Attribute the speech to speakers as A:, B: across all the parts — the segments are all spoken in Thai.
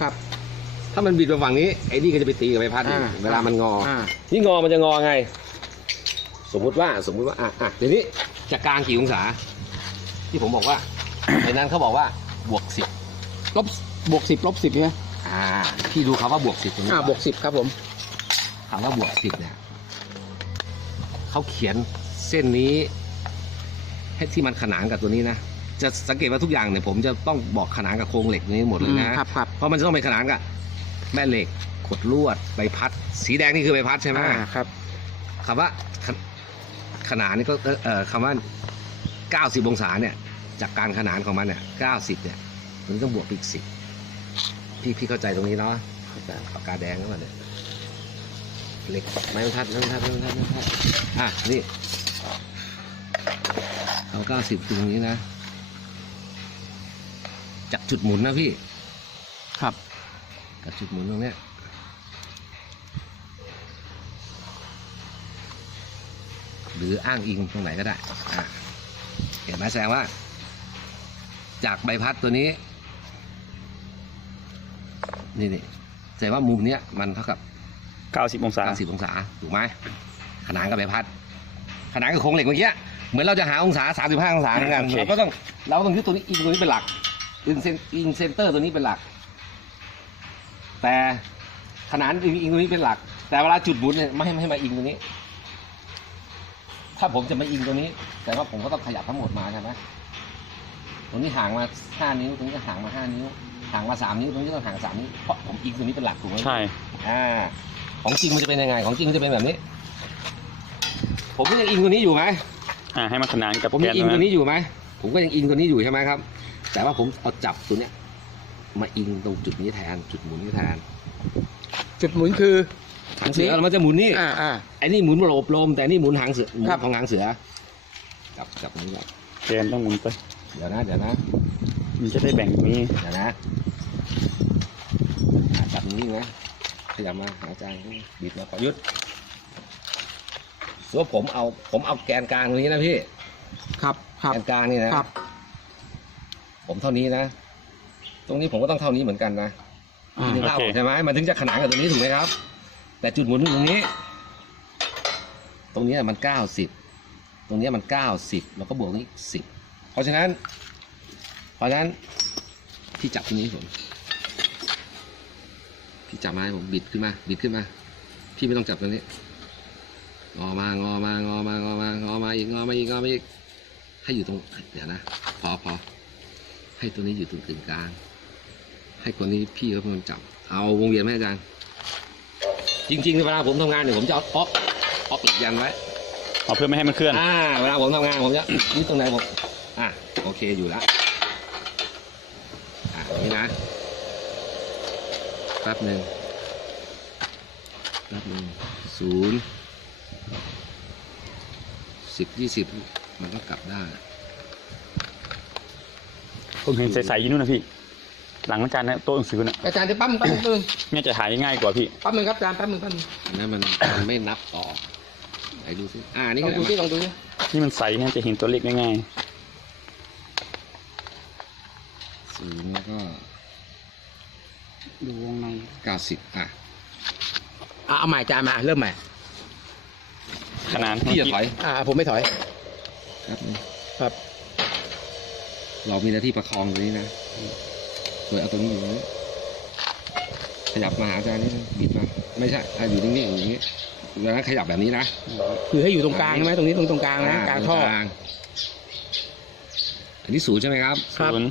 A: ครับ
B: ถ้ามันบิดมาฝั่งนี้ไอ้นี่ก็จะไปตีกับใบพัดอีก
A: อ่า
B: เวลามันงออ
A: อ่า
B: นี่งอมันจะงอไง สมมุติว่าสมมุติว่าอะอะเดี๋ยวนี้จะกลางกี่องศา ที่ผมบอกว่า ในนั้นเขาบอกว่าบวกสิบ
A: ลบบวกสิบลบสิบใช่ไหม
B: อ่าพี่ดูคำว่าบวกสิบตรงนี้
A: อ่าบวกสิบครับผม
B: คำว่าบวกสิบเนี่ยเขาเขียนเส้นนี้ ให้ที่มันขนานกับตัวนี้นะ จะสังเกตว่าทุกอย่างเนี่ยผมจะต้องบอกขนานกับโครงเหล็กนี้หมดเลยนะ
A: ครับครับ
B: เพราะมันจะต้องไปขนานกับแม่เหล็กขดลวดใบพัด สีแดงนี่คือใบพัดใช่ไหม
A: อ่าครับ
B: คำว่าขขนานนี่ก็เอ่อเอ่อคำว่า 90 องศาเนี่ย จากการขนานของมันเนี่ย 90 เนี่ย มันต้องบวกอีกสิบพี่พี่เข้าใจตรงนี้เนาะปากกาแดงแล้วมันเนี่ยเหล็กไม้บรรทัดไม้บรรทัดไม้บรรทัดไม้บรรทัดอะนี่เอา 90ตรงนี้นะ จากจุดหมุนนะพี่
A: ครับ
B: กับจุดหมุนตรงเนี้ยหรืออ้างอิงตรงไหนก็ได้อะเห็นไหมแสดงว่า จากใบพัดตัวนี้ นี่นี่แสดงว่ามุมเนี้ยมันเท่ากับ
C: 90 องศา
B: 90 องศา ถูกไหมขนานกับใบพัด ขนานกับโครงเหล็กเมื่อกี้ เหมือนเราจะหาองศา 35 องศาเหมือนกัน
C: โอเค
B: เราก็ต้อง เราต้องยึดตัวนี้อิงตัวนี้เป็นหลัก อินเซนอินเซนเตอร์ตัวนี้เป็นหลัก แต่ขนานอิงอิงตัวนี้เป็นหลัก แต่เวลาจุดหมุนเนี่ยไม่ให้ไม่ให้มาอิงตัวนี้ ถ้าผมจะมาอิงตัวนี้ แต่ว่าผมก็ต้องขยับทั้งหมดมาใช่ไหมตรงนี้ห่างมา5นิ้วตรงนี้ก็ห่างมา5นิ้วห่างมา3นิ้วตรงนี้ก็ห่าง3นิ้วเพราะผมอิงตัวนี้เป็นหลักถูกไหม
C: ใช่
B: อ่าของจริงมันจะเป็นยังไง ของจริงมันจะเป็นแบบนี้ ผมก็ยังอิงตัวนี้อยู่ไหม
C: อ่าให้มันขนานกับ
B: ผม
C: แก
B: ยัง
C: น
B: อิง
C: ตรง
B: ตัว
C: นั้น
B: นี้อยู่ไหมผมก็ยังอิงตัวนี้อยู่ใช่ไหมครับ แต่ว่าผมเอาจับตัวเนี้ยมาอิงตรงจุดนี้แทนจุดหมุนนี้แทน
A: จุดหมุนคือ
B: หางเสือมันจะหมุนนี่
A: อ่าอ่า
B: ไอ้นี่หมุนโลบลมแต่นี่หมุนหางเสือหมุน
A: ครับ
B: ของหางเสือจับจับตรงนี้ก่อน
C: แกนต้องหมุนไป
B: เดี๋ยวนะเดี๋ยวนะ
C: มันจะได้แบ่งตรงนี้
B: เดี๋ยวนะอ่าจับตรงนี้นะขยับมาหาอาจารย์บิดมาขอยุดส่วนผมเอาผมเอาแกนกลางตรงนี้นะพี่
A: ครับครับ
B: แกนกลางนี่นะ
A: ครับ
B: ผมเท่านี้นะ ตรงนี้ผมก็ต้องเท่านี้เหมือนกันนะ
A: อ่า
B: นึกภาพอ
C: โอ
B: อก
C: เค
B: ใช่ไหมมันถึงจะขนานกับตรงนี้ถูกไหมครับ แต่จุดหมุนตรงนี้ ตรงนี้มันเก้าสิบตรงนี้มันเก้าสิบแล้วก็บวกนี้สิบเพราะฉะนั้น เพราะฉะนั้นพี่จับตรงนี้ให้ผมพี่จับมาให้ผมบิดขึ้นมา บิดขึ้นมา พี่ไม่ต้องจับตรงนี้งอมางอมางอมางอมางอมาอีกงอมาอีกงอมาอีกให้อยู่ตรงเดี๋ยวนะพอพอ ให้ตัวนี้อยู่ตรงกึ่งกลาง ให้คนนี้พี่เขาเป็นคนจับ เอาวงเวียนไหมอาจารย์ จริงๆเวลาผมทำงานเนี่ยผมจะเอาอ๊อกอ๊อกเหล็กยันไว้
C: เอาเพื่อไม่ให้มันเคลื่อน
B: อ่า เวลาผมทำงานผมจะนี่ตรงไหนผม อะโอเคอยู่แล้วอะตรงนี้นะ แป๊บหนึ่งแป๊บหนึ่งศูนย์สิบยี่สิบมันก็กลับได้
C: ผมเห็นใสๆอยู่นู่นนะพี่ หลังอาจารย์นะโต๊ะหนังสือน่ะ
A: อาจารย์จะปั๊มแป๊บนึง
C: น่าจะหายง่ายกว่าพี่
A: แป๊บนึงครับอาจารย์แป๊บนึงแป๊บนึง
B: อันนั้นมันมันไม่นับต่อไหนดูสิอ่านี่
A: ล
B: ก็
A: องดูที่ลองดูที่
C: นี่มันใสน่าจะเห็นตัวเลขง่าย
B: ศูนย์แล้วก็
A: ดูวงใน
B: เก้าสิบอะ
A: อะเอาใหม่อาจารย์มาเริ่มใหม่
C: ๆขนาน
B: พี่จะถอย
A: อ่าผมไม่ถอย
B: ครับนึง
A: ครับ
B: เรามีหน้าที่ประคองตัวนี้นะโดยเอาตัวนี้อยู่ตรงนี้ขยับมาหาอาจารย์นี่นะบิดมา ไม่ใช่อะอยู่นิ่งๆอยู่อย่างนี้แล้วขยับแบบนี้นะ
A: คือให้อยู่ตรงกลางใช่ไหมตรงนี้ตรงตรงกลางนะกลางท่อ
B: ตรงอันนี้ศูนย์ใช่ไหมครับ
A: ครับ
C: ศูนย์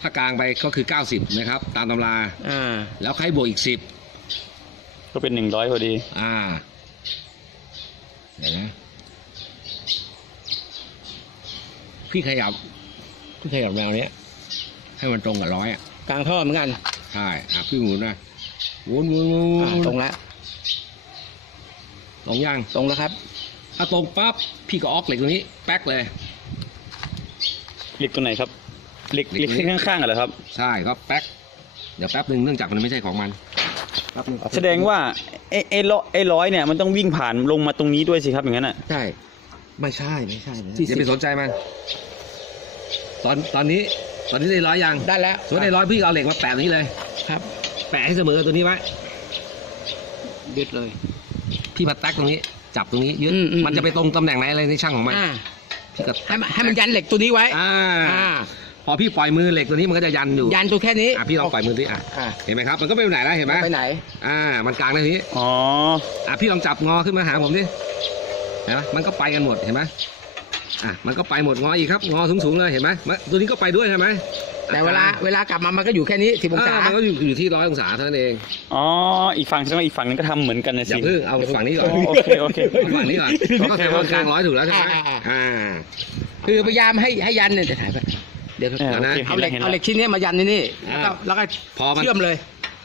B: ถ้ากลางไปก็คือ90นะครับ ตามตำรา
A: อ่า
B: แล้วใครบวกอีก
C: ก็เป็นหนึ่งร้อยพอดี
B: 10อ่าเดี๋ยวนะพี่ขยับ พี่ขยับแนวเนี้ย ให้มันตรงกับร้อยอะ
A: กลางท่อเหมือนกัน
B: ใช่อะพี่หมุนนะหมุนหมุนหมุนห
A: อ่า
B: มุน
A: ตรงแล้ว
B: ตรงยัง
A: ตรงแล้วครับ
B: ถ้าตรงปั๊บพี่ก็ออกเหล็กตรงนี้ แป๊กเลย
C: เหล็กตัวไหนครับเหล็ก
B: เหล็ก
C: เหล็กข้างๆกันเหรอครับ
B: ใช่ก็แป๊กเดี๋ยวแป๊บหนึ่งเนื่องจากมันไม่ใช่ของมันแป๊บหนึง
C: แสดงว่าไอ้ไอ้ร้อยไอ้ร้อยเนี่ยมันต้องวิ่งผ่านลงมาตรงนี้ด้วยสิครับอย่างนั้นอะ
A: ใช่ ไม่ใช่ไม่ใช่ไม่ใช่
B: อย่าไปสนใจมัน ตอนตอนนี้ตอนนี้ได้ร้อยยัง
A: ได้แล้ว
B: สมมติได้ร้อยพี่เอาเหล็กมาแปะตรงนี้เลย
A: ครับ
B: แปะให้เสมอตัวนี้ไว้
A: ยึดเลย
B: พี่พัดแตักตรงนี้ จับตรงนี้ยึด
A: อืมอืม
B: มันจะไปตรงตำแหน่งไหนอะไรในช่างของมัน
A: อ่า
B: พี่ก็
A: ให้มันให้มันยันเหล็กตัวนี้ไว้
B: อ่า
A: อ่า
B: พอพี่ปล่อยมือเหล็กตัวนี้มันก็จะยันอยู่
A: ยันตัวแค่นี้
B: อะพี่ลองปล่อยมือดิอะ
A: อ่า
B: เห็นไหมครับมันก็ไม่ไปไหนแล้วเห็นไหม
A: ไปไหน
B: อ่า มันกลางในนี้
C: อ๋อ
B: อะพี่ลองจับงอขึ้นมาหาผมดิเห็นไหมมันก็ไปกันหมดเห็นไหม อะมันก็ไปหมดงออีกครับงอสูงๆเลยเห็นไหมมันตัวนี้ก็ไปด้วยใช่ไหม
A: แต่เวลาเวลากลับมามันก็อยู่แค่นี้สิบองศา
B: อ่ามันก็อยู่อยู่ที่ร้อยองศาเท่านั้นเอง
C: อ๋ออีกฝั่งใช่ไหมอีกฝั่งนึงก็ทำเหมือนกันนะ
B: อ
C: สิ
B: ย่าเพิ่งเอาฝั่งนี้ก่อน
C: โอเคโอเค
B: เอาฝั่งนี้ก่อนเขาก็แค่ว่ากลางร้อยถูกแล้วใช่ไหม
A: อ่าอ่า
B: อ่า
A: คือพยายามให้ให้ยันเนี่ยจะถ่ายไปเดี๋ยว
C: เออโอเค
A: เอาเหล็ก
C: ห็น
A: เอา
C: แล้ว
A: เหล็กชิ้นเนี้ยมายันในนี่แล้วก็
B: อ่า
A: แล้วก็
B: พอมัน
A: เชื่อมเลย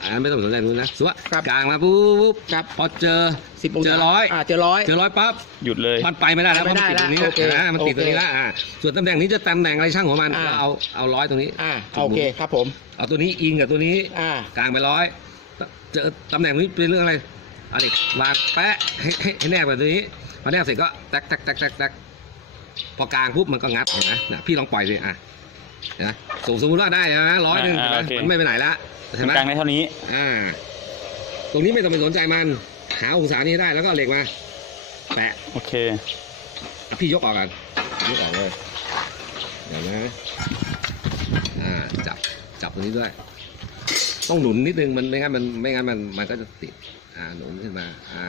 B: อ่าไม่ต้องสนใจนู้นนะสมมติว่า
A: ครับ
B: กลางมาปุ๊บปุ๊บ
A: ครับ
B: พอเจอ
A: สิบองศา
B: เจอร้อย
A: อ่าเจอร้อย
B: เจอร้อยปั๊บ
C: หยุดเลย
B: มันไปไม่ได้แล้วเพ
A: ไม่
B: ราะ
A: ได้
B: มันติดตรงนี้
A: แล้วโอเค
B: อ่ามันติดตรงนี้
A: โอเค
B: แล้วอ่าส่วนตำแหน่งนี้จะตำแหน่งอะไรช่างของมัน
A: อ่า
B: ก็เอาเอาร้อยตรงนี้
A: อ่าโอเคครับผม
B: เอาตัวนี้อิงกับตัวนี้
A: อ่า ก
B: ลางไปร้อยเจอตำแหน่งนี้เป็นเรื่องอะไรเอาเหล็กวางแปะให้ให้ให้แนบกับตัวนี้พอแนบเสร็จก็แตกแตกแตกแตกแตกพอกลางปุ๊บมันก็งัดเห็นไหมนะพี่ลองปล่อยดิอะเห็ นไหมสมสมมติว่าได้นะร้อยหนึ่ง
C: อ่า
B: เห็นไหม
C: โอเค
B: มันไม่ไปไหนละเห็น
C: มัน
B: ไหม
C: กลางได้เท่านี้
B: อ่า ตรงนี้ไม่ต้องไปสนใจมัน หาองศานี้ให้ได้แล้วก็เอาเหล็กมาแปะ
C: โอเค
B: พี่ยกออกกันยกออกเลยเดี๋ยวนะอ่าจับจับตรงนี้ด้วย ต้องหนุนนิดนึงมันไม่งั้นมันไม่งั้นมันมันก็จะติดอ่าหนุนขึ้นมา อ่า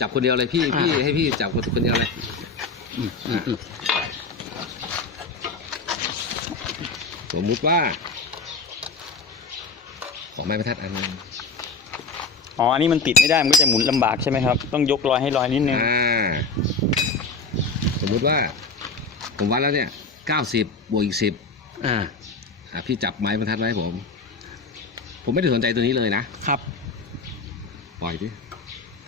B: จับคนเดียวเลยพี่พี่ให้พี่จับคนคนเดียวเลยอ่า สมมุติว่า ของไม้บรรทัดอันหนึง
C: อ๋อ อันนี้มันติดไม่ได้ มันก็จะหมุนลำบากใช่ไหมครับ ต้องยกรอยให้รอยนิดนึง
B: อ่า สมมุติว่า ผมวัดแล้วเนี่ยเก้าสิบบวกอีกสิบ
A: อ่า
B: อะพี่จับไม้บรรทัดไว้ให้ผม ผมไม่ได้สนใจตัวนี้เลยนะ
A: ครับ
B: ปล่อยดิ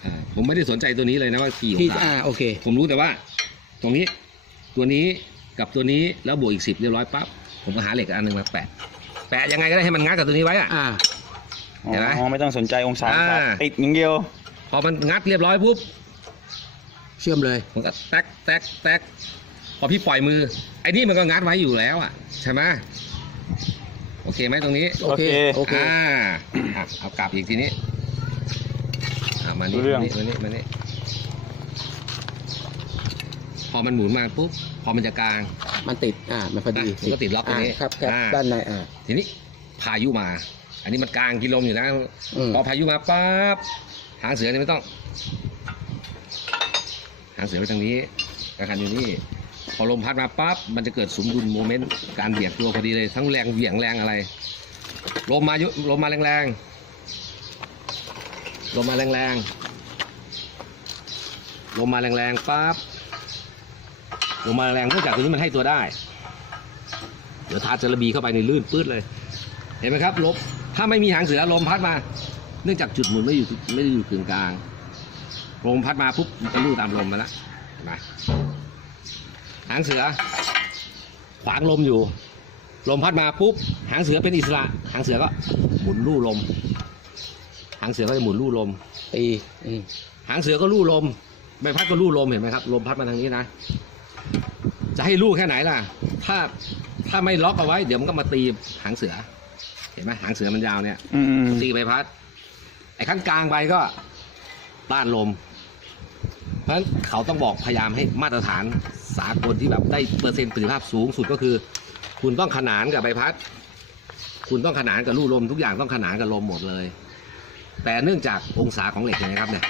B: อ่าผมไม่ได้สนใจตัวนี้เลยนะว่ากี่อง
A: ที่
B: ศา
A: อ่าโอเค
B: ผมรู้แต่ว่า ตรงนี้ ตัวนี้กับตัวนี้แล้วบวกอีกสิบเรียบร้อยปั๊บ ผมก็หาเหล็กอันหนึ่งมาแปะ แปะยังไงก็ได้ให้มันงัดกับตัวนี้ไว้อะ
A: อ่า
C: อ๋
B: เห็นไหม
C: อไม่ต้องสนใจองศา
B: อ่า
C: ครับติดอย่างเดียว
B: พอมันงัดเรียบร้อยปุ๊บ
A: เชื่อมเลย
B: มันก็แตกแตกแตกพอพี่ปล่อยมือ ไอ้นี่มันก็งัดไว้อยู่แล้วอะใช่ไหมโอเคไหมตรงนี้
A: โอเคโอเค
B: อ่าอะเอากลับอีกทีนี้อ่ามานี่
C: รู้เรื่อง
B: มานี่มานี่ พอมันหมุนมาปุ๊บพอมันจะกลาง
A: มันติดอ่ามันพอดี
B: อะมันก็ติดล็อกตรงนี้า
A: ครับครับ
B: อ่า
A: ด้านในอ่า
B: ทีนี้พายุมา อันนี้มันกลางกินลมอยู่นะ
A: อืม
B: พอพายุมาปั๊บหางเสือเนี่ยไม่ต้อง หางเสือไปทางนี้กระคันอยู่นี่ พอลมพัดมาปั๊บมันจะเกิดสมดุลโมเมนต์การเบี่ยงตัวพอดีเลย ทั้งแรงเหวี่ยงแรงอะไรลมมายุลมมาแรงๆลมมาแรงๆลมมาแรงๆปั๊บ ลมมาแรงเนื่องจากตัวนี้มันให้ตัวได้ เดี๋ยวทาเจลบีเข้าไปในลื่นปื้ดเลย เห็นไหมครับลมถ้าไม่มีหางเสือลมพัดมา เนื่องจากจุดหมุนไม่อยู่ไม่ได้อยู่กึ่งกลางลมพัดมาปุ๊บมันจะลู่ตามลมมาแล้วเห็นไหมหางเสือ ขวางลมอยู่ ลมพัดมาปุ๊บหางเสือเป็นอิสระ หางเสือก็หมุนลู่ลม หางเสือก็จะหมุนลู่ลม
A: ตีอืม
B: หางเสือก็ลู่ลมใบพัดก็ลู่ลมเห็นไหมครับลมพัดมาทางนี้นะ จะให้ลู่แค่ไหนล่ะ ถ้าถ้าไม่ล็อกเอาไว้ เดี๋ยวมันก็มาตีหางเสือ เห็นไหมหางเสือมันยาวเนี่ย
C: อืมอืม
B: ตีใบพัด ไอ้ขั้นกลางใบก็ต้านลม เพราะฉะนั้นเขาต้องบอกพยายามให้มาตรฐานสากลที่แบบได้เปอร์เซ็นต์ประสิทธิภาพสูงสุดก็คือ คุณต้องขนานกับใบพัด คุณต้องขนานกับลู่ลม ทุกอย่างต้องขนานกับลมหมดเลย แต่เนื่องจากองศาของเหล็กเนี่ยนะครับเนี่ย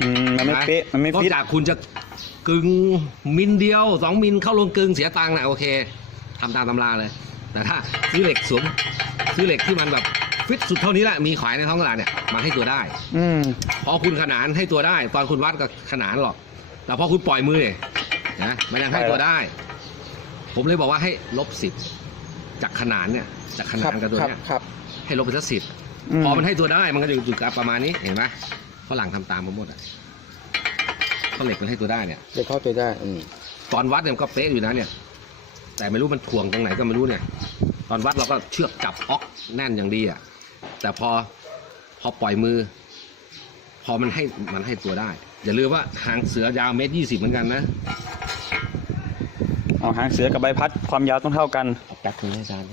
C: อืมมันไม่เป๊ะมันไม่
B: นอก
C: ฟิต
B: จากคุณจะ กึ่งมิลเดียวสองมิลเข้าลงกึ่งเสียตังค์นะโอเคทำตามตำราเลยแต่ถ้าซื้อเหล็กสวมซื้อเหล็กที่มันแบบฟิตสุดเท่านี้แหละมีขายในท้องตลาดเนี่ยมันให้ตัวได้
C: อืม
B: พอคุณขนานให้ตัวได้ ตอนคุณวัดก็ขนานหรอก แต่พอคุณปล่อยมือเนี่ยนะมันยังให้ตัวได้ ผมเลยบอกว่าให้ลบสิบจากขนานเนี่ยจากข
A: ครั
B: นานกับตัว
A: ครับ
B: เนี่ย
A: ครับ
B: ให้ลบไปสักสิบ
C: อืม
B: พอมันให้ตัวได้มันก็จะอยู่จุดกลางประมาณนี้เห็นไหมฝรั่งทำตามมาหมดอะ เพราะเหล็กมันให้ตัวได้เนี่ย
A: เดี๋ยวเข้าใจได้อืม
B: ตอนวัดเนี่ยมันก็เป๊ะอยู่นะเนี่ย แต่ไม่รู้มันถ่วงตรงไหนก็ไม่รู้เนี่ย ตอนวัดเราก็เชือกจับออกแน่นอย่างดีอะ แต่พอพอปล่อยมือ พอมันให้มันให้ตัวได้ อย่าลืมว่าหางเสือยาวเมตรยี่สิบเหมือนกันนะ
C: เอาหางเสือกับใบพัดความยาวต้องเท่ากัน
B: เอาแป๊บนึงให้อาจารย์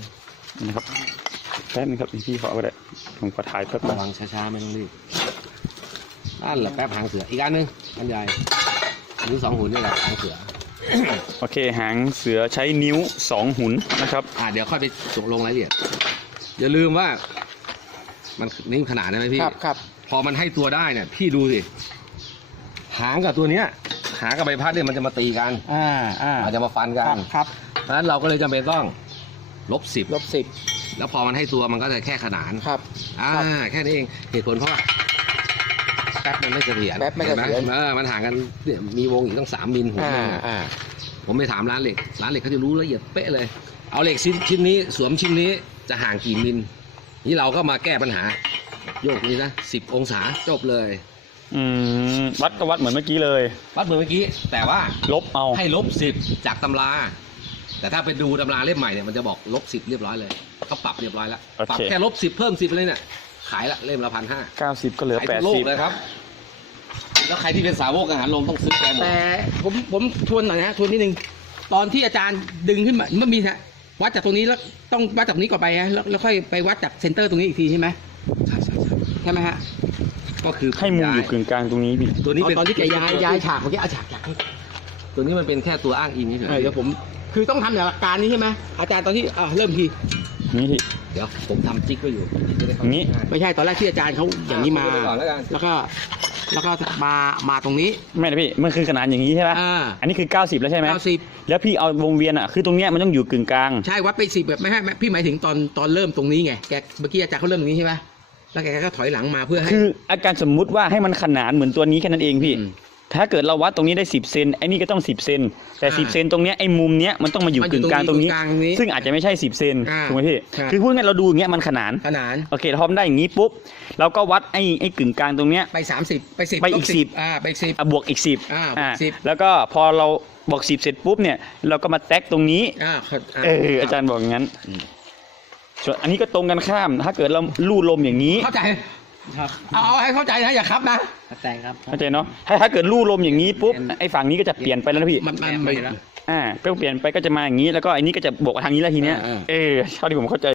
C: นะครับแป๊บนึงครับพี่ขอก็ได้ผมขอถ่ายแป๊บนึ
B: ระ
C: ง
B: วังช้าๆไม่ต้องรีบ นั่นแหละแป๊บหางเสือ อีกอันหนึงอันใหญ่หรือสองหุ่นนี่แหละหางเสือ
C: โอเคหางเสือใช้นิ้วสองหุนนะครับ
B: อ่าเดี๋ยวค่อยไปส่งลงรายละเอียด อย่าลืมว่า มันนี่ขนาดได้ไหมพี่
A: ครับครับ
B: พอมันให้ตัวได้เนี่ย พี่ดูสิ หางกับตัวเนี้ย หางกับใบพัดเนี่ยมันจะมาตีกัน
A: อ่าอ่า
B: อาจจะมาฟันกั
A: ครั
B: น
A: บครับ
B: เพราะฉะนั้นเราก็เลยจำเป็นต้องลบสิบ
A: ลบสิบ
B: แล้วพอมันให้ตัวมันก็จะแค่ขนาน
A: ครับ
B: อ่า
A: ครับ
B: แค่นี้เอง เหตุผลเพราะว่าแป๊บมันไม่เสถียร
A: แป๊บไม่เสถียร
B: ห็นหเออมันห่างกันเนี่ยมีวงอีกตั้งสามมิลผม
A: อ่า
B: เนี่ย
A: อ่า
B: ผมไปถามร้านเหล็ก ร้านเหล็กเขาจะรู้ละเอียดเป๊ะเลย เอาเหล็กชิ้นชิ้นนี้สวมชิ้นนี้จะห่างกี่มิลนี่เราก็มาแก้ปัญหา โยกนี้นะสิบองศาจบเลย
C: อืมวัดก็วัดเหมือนเมื่อกี้เลย
B: วัดเหมือนเมื่อกี้ แต่ว่า
C: ลบเอา
B: ให้ลบสิบจากตำรา แต่ถ้าไปดูตำราเล่มใหม่เนี่ยมันจะบอกลบสิบเรียบร้อยเลยเขาปรับเรียบร้อยแล้ว
C: โอเค
B: ปรับแค่ลบสิบเพิ่มสิบเลยเนี่ย ขายละเล่มละพันห้า
C: 90ก็เหลือ
B: ขายทั่วโลกเลย
C: 80
B: ครับ แล้วใครที่เป็นสาวกอาหารลมต้องซื้อแกหมด
A: แต่ผมผมทวนหน่อยนะทวนนิดนึงตอนที่อาจารย์ดึงขึ้นมามันมีฮะวัดจากตรงนี้แล้วต้องวัดจากนี้ก่อนไปฮะแล้วแล้วค่อยไปวัดจากเซนเตอร์ตรงนี้อีกทีใช่ไหม
B: ใช่ใช่ใช่
A: ใช่ไหมฮะ
B: ก็คือ
C: ให้มุมอยู่กึ่งกลางตรงนี้พี่
B: ตัวนี้เป็น
A: ตอนที่แกย้ายย้ายฉากเมื่อกี้เอาฉากจาก
B: ตัวนี้มันเป็นแค่ตัวอ้างอิงเฉย
A: เออเดี๋ยวผม คือต้องทำแบบหลักการนี้ใช่ไหมอาจารย์ตอนที่อ่าเริ่มที
C: นี่พี่
B: เดี๋ยวผมทำจิ๊กไว้อยู่จะได้เข้
C: อย่างนี้
B: ง่าย
A: ไม่ใช่ตอนแรกที่อาจารย์เขาอย่างนี้มา
B: อะพูดไปก่อนแล้วกัน
A: แล้วก็ แล้วก็มามาตรงนี้
C: ไม่นะพี่ มันคือขนาดอย่างนี้ใช่ไหม
A: อ่า
C: อันนี้คือ 90 แล้วใช่ไหม
A: เก้าสิบ
C: แล้วพี่เอาวงเวียนอะ คือตรงเนี้ยมันต้องอยู่กึ่งกลาง
A: ใช่วัดไปสิบแบบไม่ให้ไม่พี่หมายถึงตอนตอนเริ่มตรงนี้ไงแกเมื่อกี้อาจารย์เขาเริ่มตรงนี้ใช่ไหมแล้วแกก็ถอยหลังมาเพื่อให้
C: คืออาการสมมุติว่าให้มันขนานเหมือนตัวนี้แค่นั้นเองพี่
A: อืม
C: ถ้าเกิดเราวัดตรงนี้ได้10เซนไอ้นี่ก็ต้อง10เซนแต่
A: อ่า
C: 10เซนตรงเนี้ยไอ้มุมเนี้ยมันต้องมาอยู่
A: มันอยู่
C: กึ่งกลางตรงนี้
A: ตรงนี้กึ่งกลางตรงนี้
C: ซึ่งอาจจะไม่ใช่10เซน
A: อ่า
C: ถูกไหมพี่
A: ครับ
C: คือพูดง่ายๆเราดูอย่างเงี้ยมันขนาน
A: ขนาน
C: โอเคพอมันได้อย่างนี้ปุ๊บเราก็วัดไอ้ไอ้กึ่งกลางตรงเนี้ย
A: ไปสามสิบไปสิบ
C: ไปอีก
A: ล
C: สิบ
A: อ่าไปสิบ
C: อะบวกอีก10
A: อ่าบวกสิบ
C: แล้วก็พอเราบอก10เสร็จปุ๊บเนี่ยเราก็มาแท็กตรงนี้
A: อ่าเขาา
C: เอออาจารย์บอกอย่างนั้นส่วนอันนี้ก็ตรงกันข้าม ถ้าเกิดเราลู่ลมอย่างนี้
A: เข้าใจ
D: ครับ
A: เอาเอาให้เข้าใจนะอย่าครับนะ
D: เข้าใจครับ
C: เข้าใจเนาะถ้าถ้าเกิดลู่ลมอย่างนี้ปุ๊บไอ้ฝั่งนี้ก็จะเปลี่ยนไปแล้วนะพี่
A: มันมัน
D: ไม่
A: มัน
D: แล้ว
C: อ่าเปลี่ยนไปก็จะมาอย่างนี้แล้วก็อันนี้ก็จะบวกมาทางนี้แล้วทีเนี้ย
A: อ่า
C: เออเท่าที่ผมเข้าใจ